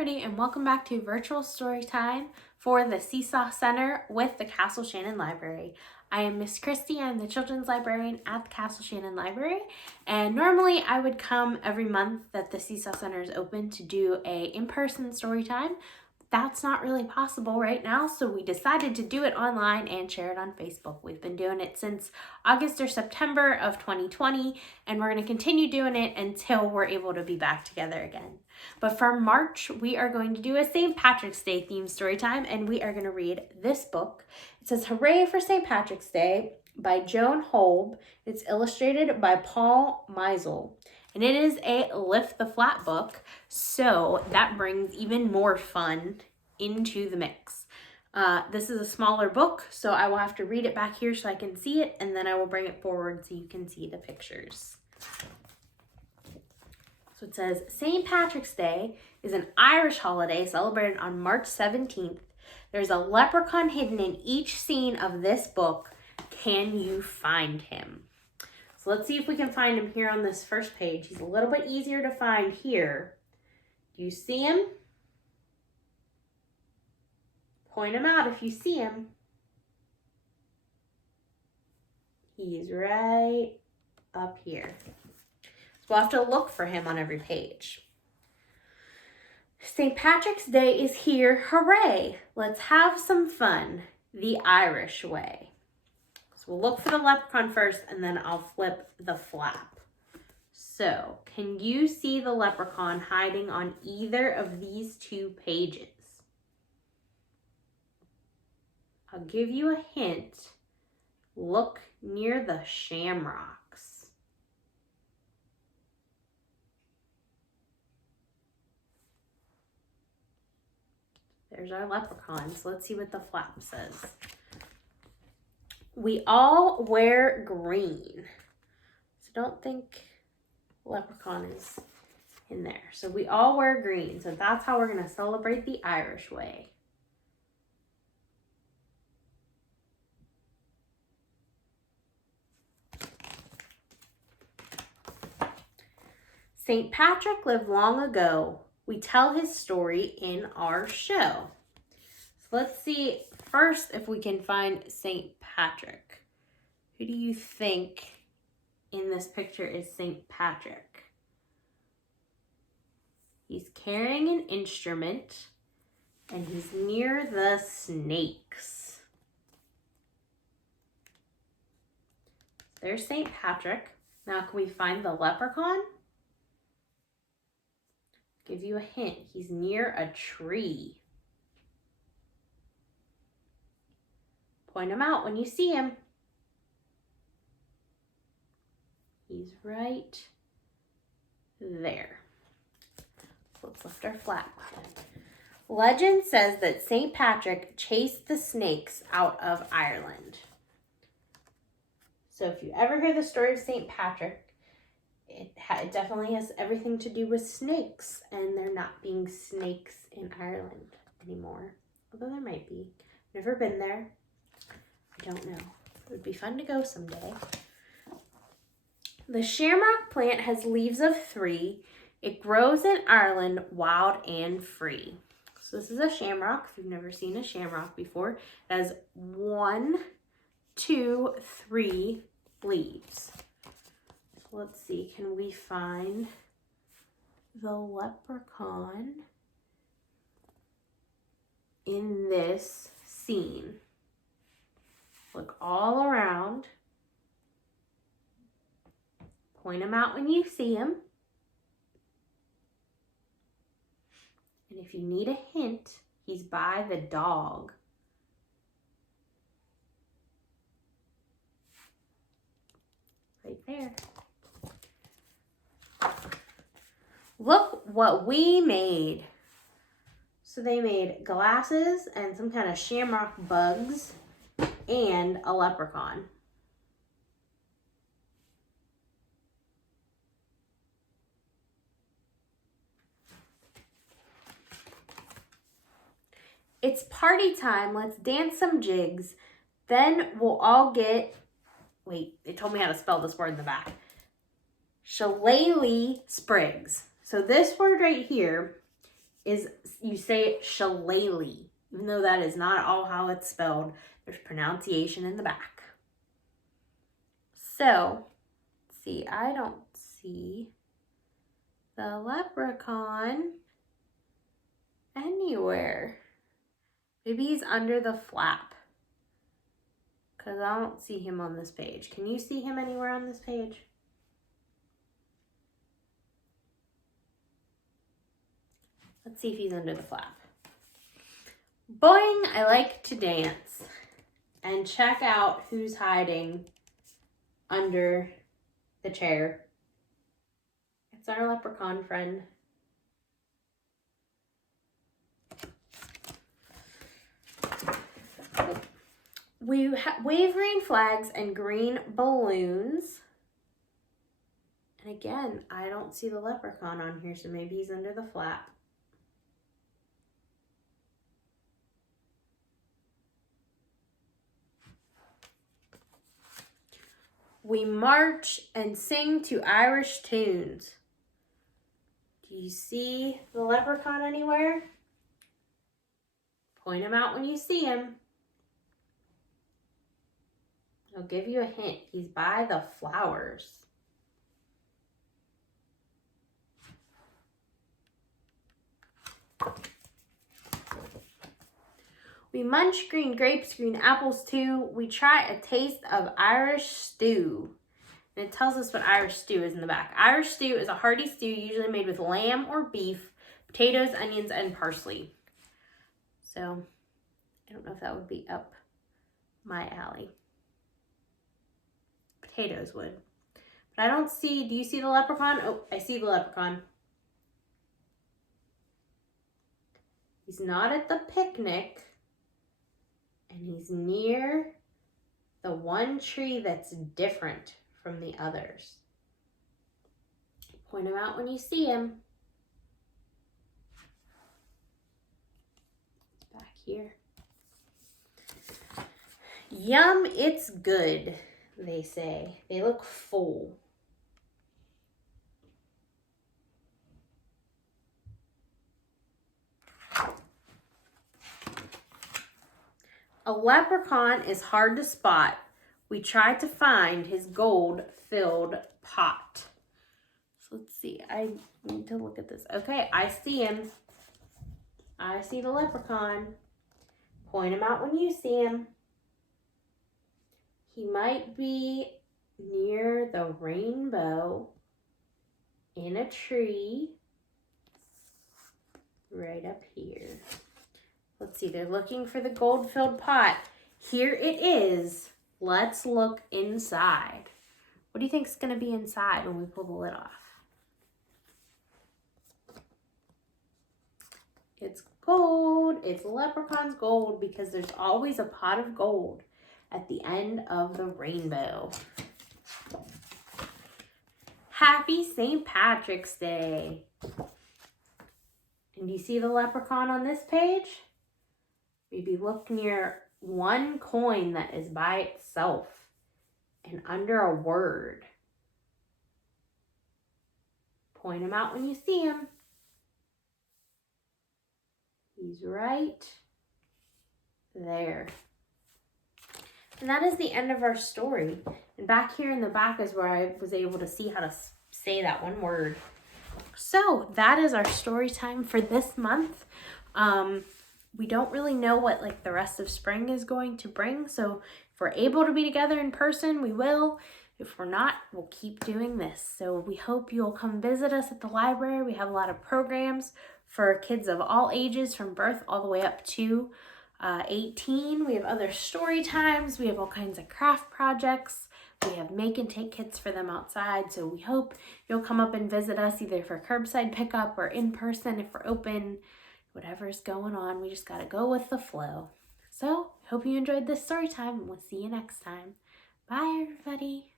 everybody, and welcome back to virtual story time for the Seesaw Center with the Castle Shannon Library. I am Miss Christy. I'm the children's librarian at the Castle Shannon Library, and normally I would come every month that the Seesaw Center is open to do a in-person story time. That's not really possible right now, so we decided to do it online and share it on Facebook. We've been doing it since August or September of 2020, and we're going to continue doing it until we're able to be back together again. But for March, we are going to do a St. Patrick's Day themed story time, and we are going to read this book. It says Hooray for St. Patrick's Day by Joan Holub. It's illustrated by Paul Meisel. And it is a lift the flap book, so that brings even more fun into the mix. This is a smaller book, so I will have to read it back here so I can see it, and then I will bring it forward so you can see the pictures. So it says, St. Patrick's Day is an Irish holiday celebrated on March 17th. There's a leprechaun hidden in each scene of this book. Can you find him? So let's see if we can find him here on this first page. He's a little bit easier to find here. Do you see him? Point him out if you see him. He's right up here. So we'll have to look for him on every page. St. Patrick's Day is here. Hooray! Let's have some fun the Irish way. So we'll look for the leprechaun first, and then I'll flip the flap. So, can you see the leprechaun hiding on either of these two pages? I'll give you a hint. Look near the shamrocks. There's our leprechaun. So let's see what the flap says. We all wear green. So don't think leprechaun is in there. So we all wear green. So that's how we're going to celebrate the Irish way. St. Patrick lived long ago. We tell his story in our show. So let's see first if we can find St. Patrick. Who do you think in this picture is St. Patrick? He's carrying an instrument and he's near the snakes. There's St. Patrick. Now can we find the leprechaun? Give you a hint. He's near a tree. Point him out when you see him. He's right there. Let's lift our flap. Legend says that St. Patrick chased the snakes out of Ireland. So if you ever hear the story of St. Patrick, it definitely has everything to do with snakes, and there not being snakes in Ireland anymore. Although there might be. Never been there. I don't know. It would be fun to go someday. The shamrock plant has leaves of 3. It grows in Ireland wild and free. So this is a shamrock. If you've never seen a shamrock before, it has 1, 2, 3 leaves. Let's see, can we find the leprechaun in this scene? Look all around. Point him out when you see him. And if you need a hint, he's by the dog. Right there. Look what we made. So they made glasses and some kind of shamrock bugs and a leprechaun. It's party time. Let's dance some jigs. Then we'll all get, wait, they told me how to spell this word in the back. Shillelagh sprigs. So this word right here is, you say it shillelagh, even though that is not all how it's spelled. There's pronunciation in the back. So, see, I don't see the leprechaun anywhere. Maybe he's under the flap, because I don't see him on this page. Can you see him anywhere on this page? Let's see if he's under the flap. Boing, I like to dance. And check out who's hiding under the chair. It's our leprechaun friend. We wave green flags and green balloons. And again, I don't see the leprechaun on here, so maybe he's under the flap. We march and sing to Irish tunes. Do you see the leprechaun anywhere? Point him out when you see him. I'll give you a hint. He's by the flowers. We munch green grapes, green apples too. We try a taste of Irish stew. And it tells us what Irish stew is in the back. Irish stew is a hearty stew usually made with lamb or beef, potatoes, onions, and parsley. So, I don't know if that would be up my alley. Potatoes would. But I don't see, do you see the leprechaun? Oh, I see the leprechaun. He's not at the picnic. And he's near the one tree that's different from the others. Point him out when you see him. Back here. Yum, it's good, they say. They look full. A leprechaun is hard to spot. We tried to find his gold-filled pot. So let's see. I need to look at this. Okay, I see him. I see the leprechaun. Point him out when you see him. He might be near the rainbow in a tree right up here. Let's see, they're looking for the gold-filled pot. Here it is. Let's look inside. What do you think is going to be inside when we pull the lid off? It's gold. It's leprechaun's gold because there's always a pot of gold at the end of the rainbow. Happy St. Patrick's Day. And do you see the leprechaun on this page? Maybe look near one coin that is by itself and under a word. Point him out when you see him. He's right there. And that is the end of our story. And back here in the back is where I was able to see how to say that one word. So that is our story time for this month. We don't really know what like the rest of spring is going to bring. So if we're able to be together in person, we will. If we're not, we'll keep doing this. So we hope you'll come visit us at the library. We have a lot of programs for kids of all ages from birth all the way up to 18. We have other story times. We have all kinds of craft projects. We have make and take kits for them outside. So we hope you'll come up and visit us either for curbside pickup or in person if we're open. Whatever's going on, we just got to go with the flow. So, hope you enjoyed this story time, and we'll see you next time. Bye, everybody.